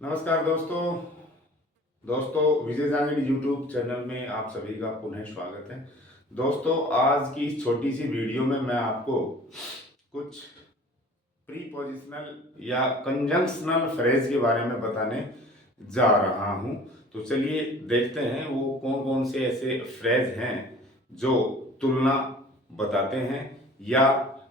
नमस्कार दोस्तों विजय जांगड़ी YouTube channel में आप सभी का पुनः स्वागत है। दोस्तों आज की इस छोटी सी वीडियो में मैं आपको कुछ प्रीपोजिशनल या कंजंक्शनल फ्रेज के बारे में बताने जा रहा हूं। तो चलिए देखते हैं वो कौन कौन से ऐसे फ्रेज हैं जो तुलना बताते हैं या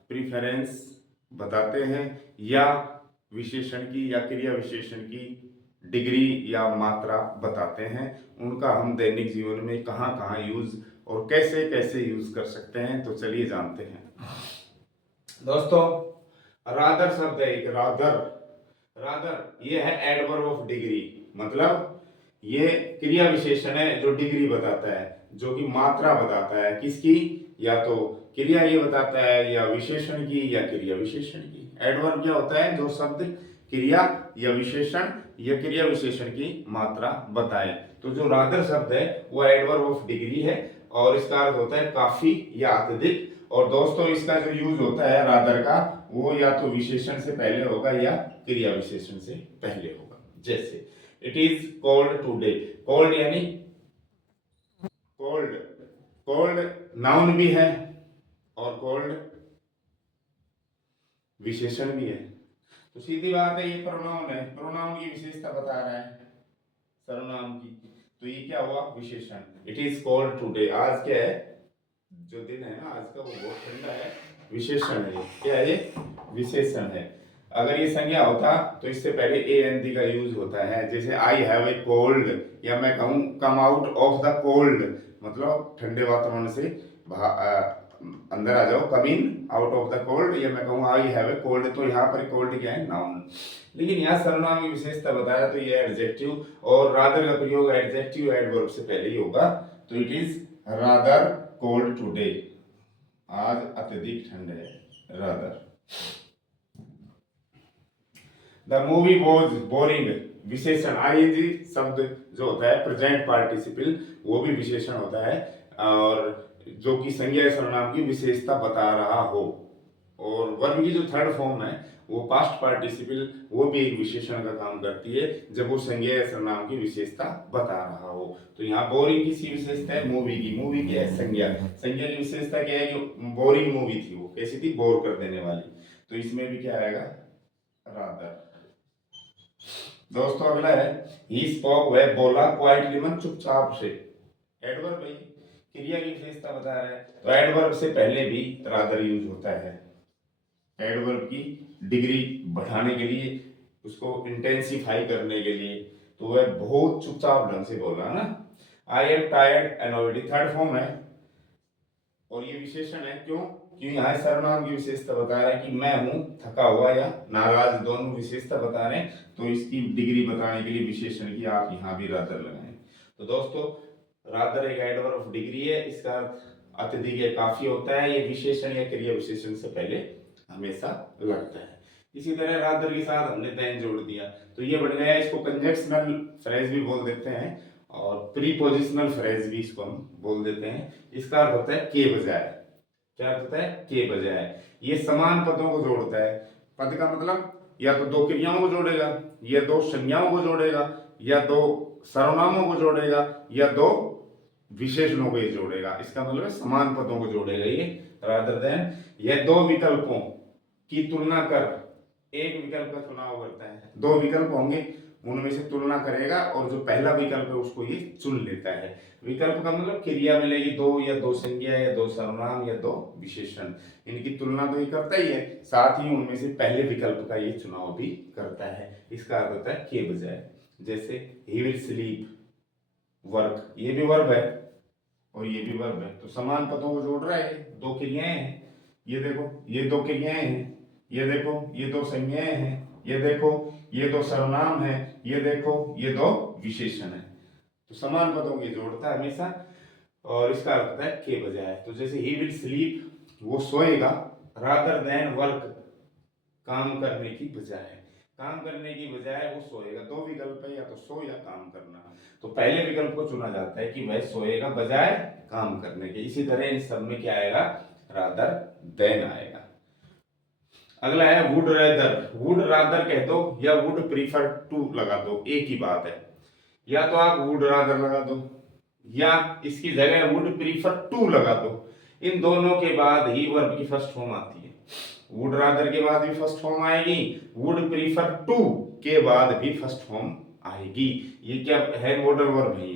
प्रीफरेंस बताते हैं या विशेषण की या क्रिया विशेषण की डिग्री या मात्रा बताते हैं। उनका हम दैनिक जीवन में कहाँ कहाँ यूज और कैसे कैसे यूज कर सकते हैं, तो चलिए जानते हैं। दोस्तों रादर शब्द है एक, रादर रादर ये है एडवर्ब ऑफ डिग्री, मतलब ये क्रिया विशेषण है जो डिग्री बताता है, जो कि मात्रा बताता है किसकी, या तो क्रिया ये बताता है या विशेषण की या क्रिया विशेषण की। एडवर्ब क्या होता है, जो शब्द क्रिया या विशेषण या क्रिया विशेषण की मात्रा बताए। तो जो रादर शब्द है वो एडवर्ब ऑफ डिग्री है और इसका अर्थ होता है काफी या अत्यधिक। और दोस्तों इसका जो यूज होता है रादर का, वो या तो विशेषण से पहले होगा या क्रिया विशेषण से पहले होगा। जैसे it is cold today, cold यानी कोल्ड, कोल्ड नाउन भी है और कोल्ड विशेषण भी है। तो सीधी बात है, ये प्रोनाउन है, प्रोनाउन की विशेषता बता रहा है सर्वनाम की, तो ये क्या हुआ, विशेषण। इट इज कोल्ड टुडे, आज क्या है, जो दिन है ना आज का वो बहुत ठंडा है, विशेषण है। क्या है ये, विशेषण है। अगर ये संज्ञा होता तो इससे पहले ए एन डी का यूज होता है। जैसे आई हैव ए कोल्ड, या मैं कहूँ come out of the cold, मतलब ठंडे वातावरण से अंदर आ जाओ, come in out of the cold, या मैं कहूँ आई हैव ए कोल्ड, तो यहाँ पर कोल्ड क्या है, नाउन। लेकिन यहाँ सर्वनाम की विशेषता बताया तो ये एडजेक्टिव, और रादर का प्रयोग एडजेक्टिव एडवर्ब से पहले ही होगा। तो it is rather cold today, आज अत्यधिक ठंड है, rather. The movie was boring, विशेषण। आईएनजी शब्द जो होता है प्रेजेंट पार्टिसिपल, वो भी विशेषण होता है, और जो कि संज्ञा या सर्वनाम की विशेषता बता रहा हो। और वर्ब की जो थर्ड फॉर्म है वो पास्ट पार्टिसिपल, वो भी एक विशेषण का काम करती है जब वो संज्ञा या सर्वनाम की विशेषता बता रहा हो। तो यहाँ बोरिंग किसी विशेषता है, मूवी की, मूवी क्या है, संज्ञा। संज्ञा की विशेषता क्या है कि बोरिंग मूवी थी, वो कैसी थी, बोर कर देने वाली। तो इसमें भी क्या आएगा, रादर। दोस्तों अगला है ही स्पोक, वह बोला, क्वाइटली मन चुपचाप से। एडवर्ब भाई क्रिया की विशेषता बता रहा है, तो एडवर्ब से पहले भी रादर यूज होता है। एडवर्ब की डिग्री बढ़ाने के लिए, उसको इंटेंसिफाई करने के लिए। तो वह बहुत चुपचाप ढंग से बोला ना। I am tired annoyed, third form है और ये विशेषण है। क्यों, क्योंकि यहाँ सर्वनाम की विशेषता बता रहा है कि मैं हूं थका हुआ या नाराज, दोनों विशेषता बता रहे हैं। तो इसकी डिग्री बताने के लिए विशेषण की आप यहाँ भी रादर लगाएं। तो दोस्तों रादर एक एडवर्ब ऑफ डिग्री है, इसका अर्थ अत्यधिक या काफी होता है। ये विशेषण या क्रिया विशेषण से पहले हमेशा लगता है। इसी तरह रादर के साथ हमने देन जोड़ दिया तो ये बन गया, इसको कंजक्शनल फ्रेज भी बोल देते हैं और प्रीपोजिशनल फ्रेज भी इसको हम बोल देते हैं। इसका अर्थ होता है के बजाय। क्या अर्थ होता है, के बजाय। ये समान पदों को जोड़ता है। पद का मतलब या तो दो क्रियाओं को जोड़ेगा, या दो संज्ञाओं को जोड़ेगा, या दो सर्वनामों को जोड़ेगा, या दो विशेषणों को ये जोड़ेगा। इसका मतलब है समान पदों को जोड़ेगा ये, रादर देन। यह दो विकल्पों की तुलना कर एक विकल्प का चुनाव करता है। दो विकल्प होंगे उनमें से तुलना करेगा और जो पहला विकल्प है उसको ये चुन लेता है। विकल्प का मतलब क्रिया मिलेगी दो, या दो संज्ञा, या दो सर्वनाम, या दो विशेषण, इनकी तुलना तो ये करता ही है, साथ ही उनमें से पहले विकल्प का ये चुनाव भी करता है। इसका अर्थ होता है के बजाय। जैसे ही विल स्लीप, वर्क, ये भी वर्ब है और ये भी वर्ब है, तो समान पदों को जोड़ रहा है। दो क्रियाएं हैं, ये देखो ये दो क्रियाएं हैं, ये देखो ये दो संज्ञाएं हैं, ये देखो ये दो सर्वनाम है, ये देखो ये दो विशेषण है। तो समान पदों की जोड़ता है हमेशा, और इसका अर्थ होता है के बजाय। तो जैसे ही विल स्लीप, वो सोएगा, रादर देन वर्क, काम करने की बजाय, काम करने की बजाय वो सोएगा। दो विकल्प है, या तो सो या काम करना, तो पहले विकल्प को चुना जाता है कि वह सोएगा बजाय काम करने के। इसी तरह इन सब में क्या आएगा, रादर देन आएगा। अगला है वुड रेदर, वुड रादर कह दो या वुड प्रीफर टू लगा दो, एक ही बात है। या तो आप वुड रादर लगा दो या इसकी जगह वुड प्रीफर टू लगा दो। इन दोनों के बाद ही वर्ब की फर्स्ट फॉर्म आती है। वुड रादर के बाद भी फर्स्ट फॉर्म आएगी, वुड प्रीफर टू के बाद भी फर्स्ट फॉर्म आएगी। ये क्या है? मॉडल वर्ब है।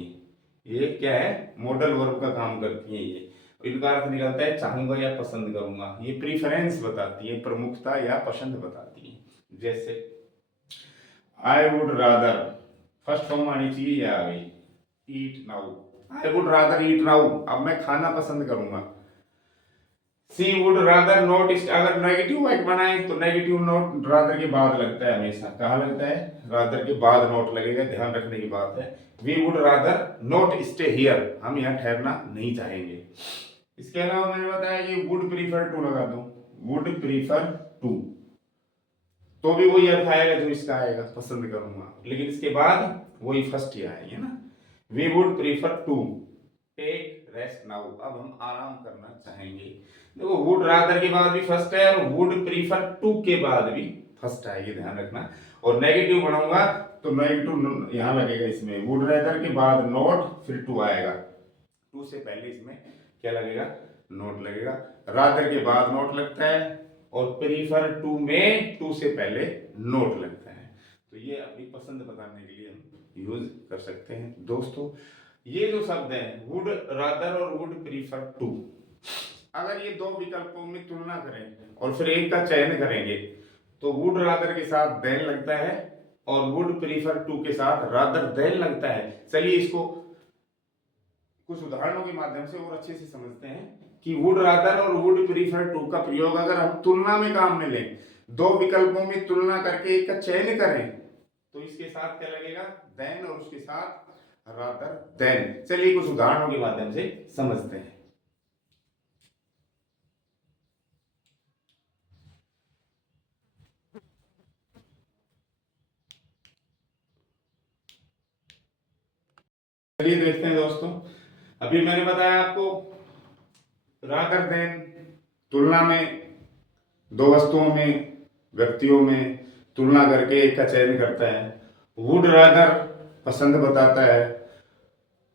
ये क्या है? मॉडल वर्ब का काम करती है ये। इनका अर्थ निकलता है चाहूंगा या पसंद करूंगा। ये प्रीफरेंस बताती है, प्रमुखता या पसंद बताती है। जैसे I would rather, first form आनी चाहिए, ये आ गई, ईट now. I would rather eat now, अब मैं खाना पसंद करूंगा। सी वुड रादर नॉट, अगर नेगेटिव वर्ड बनाए तो नेगेटिव नोट रादर के बाद लगता है हमेशा। कहाँ लगता है? रादर के बाद नोट लगेगा, ध्यान रखने की बात है। We would rather not stay here, हम यहाँ ठहरना नहीं चाहेंगे। इसके अलावा मैंने बताया कि वुड प्रीफर टू लगा दो, वुड प्रीफर टू, तो भी वही अर्थ आएगा जो इसका आएगा, पसंद करूंगा। लेकिन इसके बाद वही फर्स्ट ही आएगी ना। We would prefer to take rest now, अब हम आराम करना चाहेंगे। देखो वुड रादर के बाद भी फर्स्ट है और वुड प्रीफर टू के बाद भी फर्स्ट आएगी, ध्यान रखना। और नेगेटिव बनाऊंगा तो नेगेटिव यहाँ लगेगा, इसमें वुड रादर के बाद नॉट, फिर टू आएगा। टू से पहले इसमें क्या लगेगा? नोट लगेगा। रादर के बाद नोट लगता है और प्रीफर टू में टू से पहले नोट लगता है। तो ये अपनी पसंद बताने के लिए हम यूज कर सकते हैं। दोस्तों ये जो शब्द है वुड रादर और वुड प्रीफर टू, अगर ये दो विकल्पों में तुलना करें और फिर एक का चयन करेंगे तो वुड रादर के साथ देन लगता है और वुड प्रीफर टू के साथ रादर देन लगता है। चलिए इसको कुछ उदाहरणों के माध्यम से और अच्छे से समझते हैं कि वुड रादर और वुड प्रीफर टू का प्रयोग अगर हम तुलना में काम में लें, दो विकल्पों में तुलना करके एक का चयन करें तो इसके साथ क्या लगेगा? देन, और उसके साथ रादर देन। चलिए कुछ उदाहरणों के माध्यम से समझते हैं। चलिए देखते हैं दोस्तों। अभी मैंने बताया आपको रादर देन तुलना में, दो वस्तुओं में, व्यक्तियों में तुलना करके एक का चयन करता है। वुड रादर पसंद बताता है।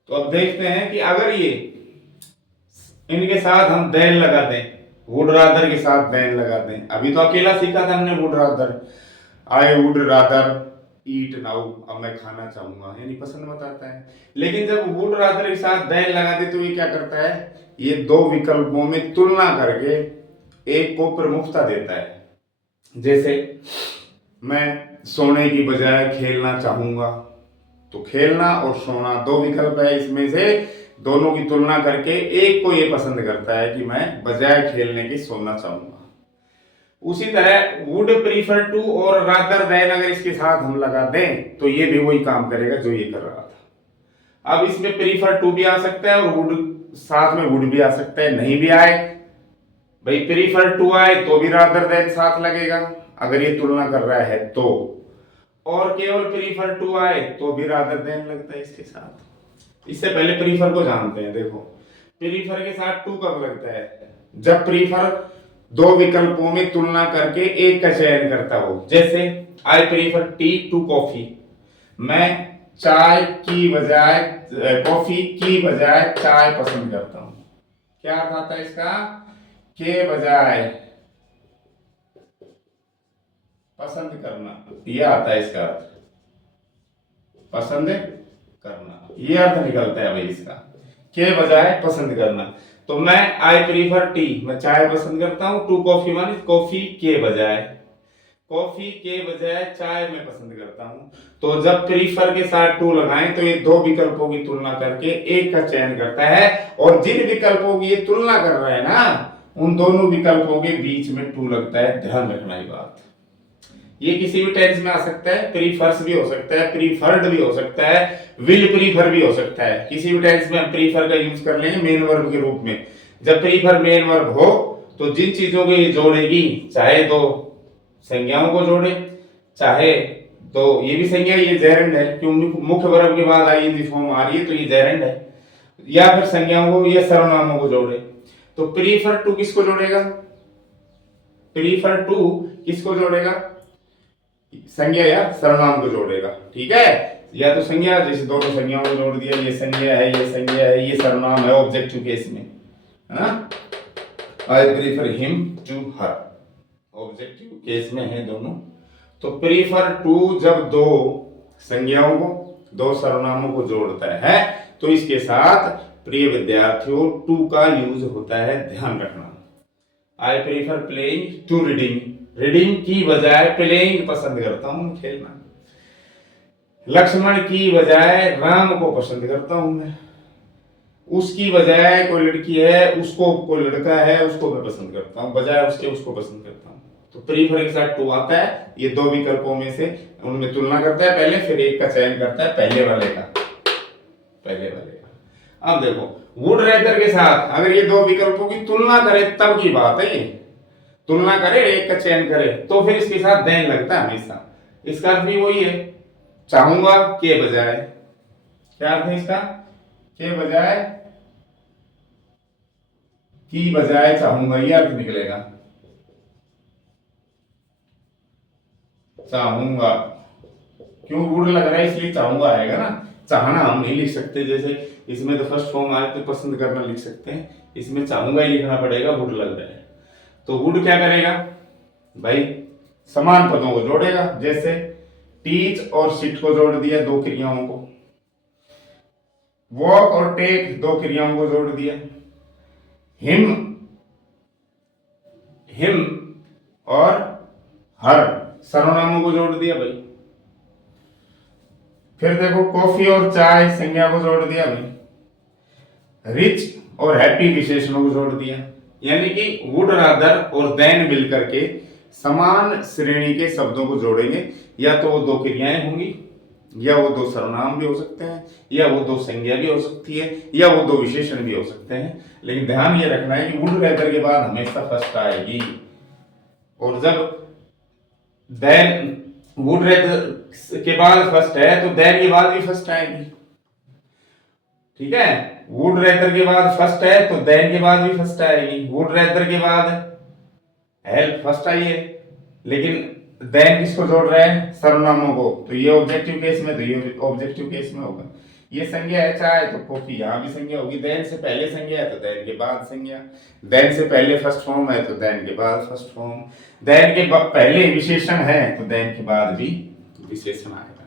तो अब देखते हैं कि अगर ये इनके साथ हम देन लगा दें, वुड रादर के साथ देन लगा दें। अभी तो अकेला सीखा था हमने would rather, I would rather eat now, अब मैं खाना चाहूंगा, यानी पसंद बताता है। लेकिन जब वुड रादर के साथ देन लगा दे तो ये क्या करता है? ये दो विकल्पों में तुलना करके एक को प्रमुखता देता है। जैसे मैं सोने की बजाय खेलना चाहूंगा, तो खेलना और सोना दो विकल्प है, इसमें से दोनों की तुलना करके एक को ये पसंद करता है कि मैं बजाय खेलने के सोना चाहूंगा। उसी तरह वुड प्रीफर टू और रादर देन अगर इसके साथ हम लगा दें तो ये भी वही काम करेगा जो ये कर रहा था। अब इसमें प्रीफर टू भी आ सकता है और वुड साथ में वुड भी आ सकता है, नहीं भी आए भाई, प्रीफर टू आए तो भी रादर देन साथ लगेगा अगर ये तुलना कर रहा है तो, और केवल प्रीफर टू आए तो भी रादर देन लगता है इसके साथ। इससे पहले प्रीफर को जानते हैं। देखो प्रीफर के साथ टू कब लगता है? जब प्रीफर दो विकल्पों में तुलना करके एक का चयन करता हो। जैसे I prefer tea to coffee, मैं चाय की बजाय, कॉफी की बजाय चाय पसंद करता हूं। क्या अर्थ आता है इसका? के बजाय पसंद करना, यह आता है इसका अर्थ, पसंद करना, यह अर्थ निकलता है भाई इसका, के बजाय पसंद करना। तो मैं आई प्रीफर टी, मैं चाय पसंद करता हूं, टू कॉफी मानी कॉफी के बजाय, कॉफी के बजाय चाय मैं पसंद करता हूं। तो जब प्रीफर के साथ टू लगाएं तो ये दो विकल्पों की तुलना करके एक का चयन करता है, और जिन विकल्पों की ये तुलना कर रहा है ना उन दोनों विकल्पों के बीच में टू लगता है, ध्यान रखना ये बात। ये किसी भी टेंस में आ सकता है, प्रीफर्स भी हो सकता है, प्रीफर्ड भी हो सकता है, विल प्रीफर भी हो सकता है। किसी भी टेंस में हम प्रीफर का यूज कर लेंगे मेन वर्ब के रूप में। जब प्रीफर मेन वर्ब हो तो जिन चीजों को ये जोड़ेगी, चाहे तो संज्ञाओं को जोड़े, चाहे तो ये भी संज्ञा, ये जेरेंड है क्योंकि मुख्य वर्ब के बाद आईएनजी फॉर्म आ रही है तो ये जेरेंड है, या फिर संज्ञाओं को या सर्वनामों को जोड़े। तो प्रीफर टू किसको जोड़ेगा? प्रीफर टू किसको जोड़ेगा, संज्ञा या सर्वनाम को जोड़ेगा। ठीक है, या तो संज्ञा, जैसे दोनों संज्ञाओं को जोड़ दिया, ये संज्ञा है, ये संज्ञा है, ये सर्वनाम है ऑब्जेक्टिव केस में, है ना। I prefer him to her, objective case में है दोनों। तो प्रीफर टू जब दो संज्ञाओं को, दो सर्वनामों को जोड़ता है तो इसके साथ प्रिय विद्यार्थियों टू का यूज होता है, ध्यान रखना। I prefer playing to reading, reading की बजाय प्लेइंग पसंद करता हूं, खेलना। लक्ष्मण की बजाय राम को पसंद करता हूं मैं। उसकी बजाय कोई लड़की है, उसको कोई लड़का है, उसको मैं पसंद करता हूं, बजाय उसके उसको पसंद करता हूं। तो प्रीफर के साथ टू आता है, ये दो विकल्पों में से उनमें तुलना करता है पहले, फिर एक का चयन करता है, पहले वाले का। अब देखो वुड रेदर के साथ अगर ये दो विकल्पों की तुलना करे तब की बात है, ये तुलना करे, एक का चयन करे, तो फिर इसके साथ देन लगता है हमेशा। इसका अर्थ भी वही है, चाहूंगा के बजाय, क्या अर्थ है इसका, के बजाय की बजाय चाहूंगा, ये अर्थ निकलेगा। चाहूंगा, क्यों वुड लग रहा है इसलिए चाहूंगा आएगा ना, चाहना हम नहीं लिख सकते, जैसे इसमें तो फर्स्ट फॉर्म आए तो पसंद करना लिख सकते हैं, इसमें चाहूंगा ही लिखना पड़ेगा, वुड लग रहा है। तो वुड क्या करेगा भाई, समान पदों को जोड़ेगा, जैसे टीच और सिट को जोड़ दिया, दो क्रियाओं को। वॉक और टेक दो क्रियाओं को जोड़ दिया। हिम और हर सर्वनामों को जोड़ दिया भाई। फिर देखो कॉफी और चाय संज्ञा को जोड़ दिया भाई। रिच और हैप्पी विशेषणों को जोड़ दिया। यानी कि वुड रादर और देन मिलकर के समान श्रेणी के शब्दों को जोड़ेंगे, या तो वो दो क्रियाएं होंगी, या वो दो सर्वनाम भी हो सकते हैं, या वो दो संज्ञा भी हो सकती है, या वो दो विशेषण भी हो सकते हैं। लेकिन ध्यान ये रखना है कि वुड रेदर के बाद हमेशा फर्स्ट आएगी, और जब देन वुड रेदर के बाद फर्स्ट है तो देन के बाद भी फर्स्ट आएगी। ठीक है, वुड रेदर के बाद फर्स्ट है तो देन के बाद भी फर्स्ट आएगी। वुड रेदर के बाद हेल्प फर्स्ट आई है, लेकिन देन किसको जोड़ रहे हैं, सर्वनामों को, तो ये ऑब्जेक्टिव केस में, तो ये ऑब्जेक्टिव केस में होगा। ये संज्ञा है चाय तो कॉफी, यहाँ भी संज्ञा होगी। देन से पहले संज्ञा है तो देन के बाद संज्ञा, देन से पहले फर्स्ट फॉर्म है तो देन के बाद फर्स्ट फॉर्म, देन के पहले विशेषण है तो देन के बाद भी विशेषण आएगा।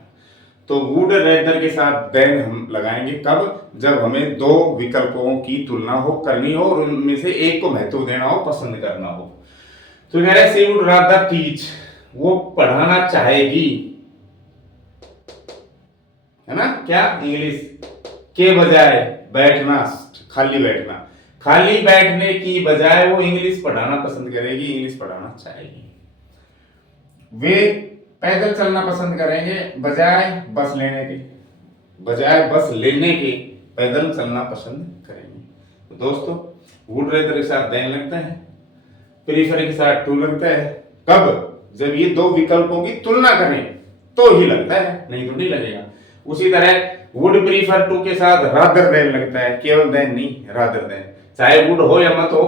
तो वुड रेदर के साथ देन हम लगाएंगे कब, जब हमें दो विकल्पों की तुलना हो करनी हो और उनमें से एक को महत्व देना हो, पसंद करना हो। तो कह रहे शी वुड रादर टीच, वो पढ़ाना चाहेगी, है ना, क्या इंग्लिश के बजाय बैठना, खाली बैठना, खाली बैठने की बजाय वो इंग्लिश पढ़ाना पसंद करेगी, इंग्लिश पढ़ाना चाहेगी। वे पैदल चलना पसंद करेंगे बजाय बस लेने के, बजाय बस लेने के पैदल चलना पसंद करेंगे। तो दोस्तों वुड रेदर के साथ देन लगता है, प्रीफर के साथ टू लगता है, कब, जब ये दो विकल्पों की तुलना करें तो ही लगता है, नहीं तो नहीं लगेगा। उसी तरह वुड प्रीफर टू के साथ रादर देन लगता है, केवल देन नहीं, रादर देन, चाहे वुड हो या मत हो,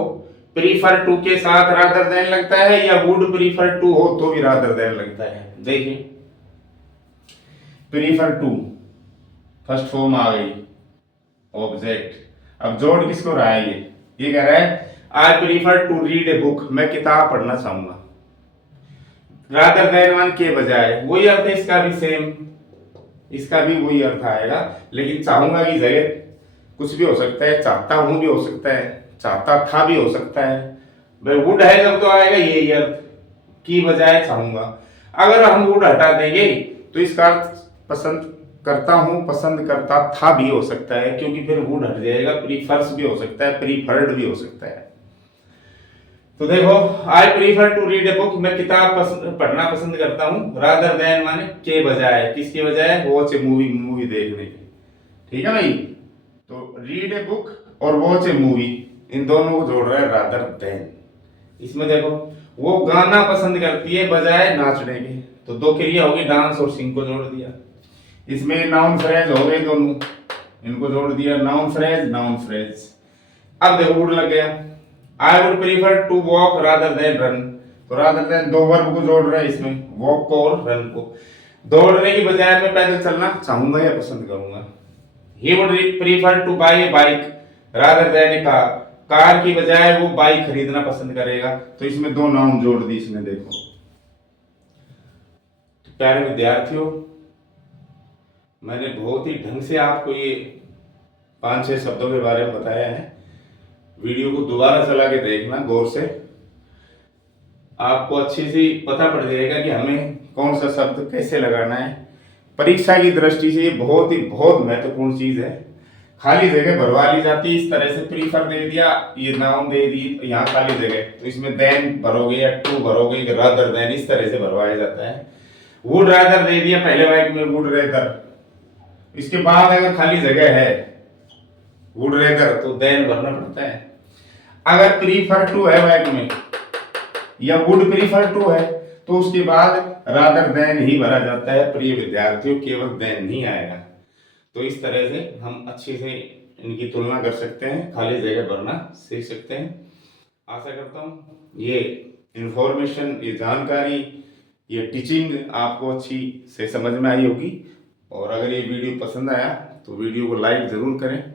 प्रीफर टू के साथ रादर देन लगता है, या वुड प्रीफर टू हो तो भी रादर देन लगता है। देखिए प्रीफर टू फर्स्ट फॉर्म आ गई, ऑब्जेक्ट, अब जोड़ किसको रहा है, ये कह रहा है I prefer to read a book, मैं किताब पढ़ना चाहूंगा। रादर देन वन के बजाय वही अर्थ है, इसका भी सेम, इसका भी वही अर्थ आएगा, लेकिन चाहूंगा की जगह कुछ भी हो सकता है, चाहता हूं भी हो सकता है, चाहता था भी हो सकता है। भाई वुड है जब तो आएगा यही अर्थ, की बजाय चाहूंगा। अगर हम वुड हटा देंगे तो इसका अर्थ पसंद करता हूं, पसंद करता था भी हो सकता है, क्योंकि फिर वुड हट जाएगा, प्रीफर्स भी हो सकता है, प्रीफर्ड भी हो सकता है। तो देखो I prefer to read a book, मैं किताब पढ़ना पसंद करता हूँ, रादर देन माने के बजाय, किसके बजाय, वॉच ए मूवी, मूवी देखने के। ठीक है भाई, तो रीड ए बुक और वॉच ए मूवी, इन दोनों को जोड़ रहा है रादर देन। इसमें देखो वो गाना पसंद करती है बजाय नाचने के, तो दो क्रिया होगी, डांस और सिंग को जोड़ दिया। इसमें नाउन फ्रेज हो गए दोनों, इनको जोड़ दिया, नाउन फ्रेज, नाउन फ्रेज। अब देखो वुड लग गया, I would prefer to walk rather than run, तो रादर देन दो वर्ब को जोड़ रहे हैं इसमें, वॉक को और रन को। दौड़ने की बजाय मैं पैदल चलना चाहूंगा या पसंद करूंगा। He would prefer two by A bike rather than A car, car की बजाय वो बाइक खरीदना पसंद करेगा। तो इसमें दो नाउन जोड़ दी इसने, देखो। प्यारे विद्यार्थियों, मैंने बहुत ही ढंग से आपको ये 5-6 शब्दों के बारे में बताया है। वीडियो को दोबारा चला के देखना गौर से, आपको अच्छे से पता पड़ जाएगा कि हमें कौन सा शब्द कैसे लगाना है। परीक्षा की दृष्टि से ये बहुत महत्वपूर्ण चीज है। खाली जगह भरवा ली जाती है इस तरह से, प्रीफर दे दिया, ये नाउन दे दी, यहाँ खाली जगह, तो इसमें देन भरोगे या टू भरोगे, रादर देन, इस तरह से भरवाया जाता है। वुड रादर दे दिया पहले वाक्य में, वुड रेदर, इसके बाद अगर खाली जगह है वुड रेदर तो देन भरना पड़ता है। अगर प्रीफर टू है वाक्य में या वुड प्रीफर टू है तो उसके बाद रादर देन ही भरा जाता है। प्रिय विद्यार्थियों, केवल देन नहीं आएगा। तो इस तरह से हम अच्छे से इनकी तुलना कर सकते हैं, खाली जगह भरना सीख सकते हैं। आशा करता हूँ ये इंफॉर्मेशन, ये जानकारी, ये टीचिंग आपको अच्छी से समझ में आई होगी। और अगर ये वीडियो पसंद आया तो वीडियो को लाइक ज़रूर करें,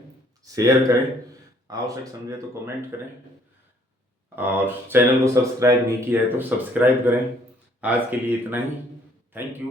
शेयर करें, आवश्यक समझे तो कमेंट करें, और चैनल को सब्सक्राइब नहीं किया है तो सब्सक्राइब करें। आज के लिए इतना ही। Thank you.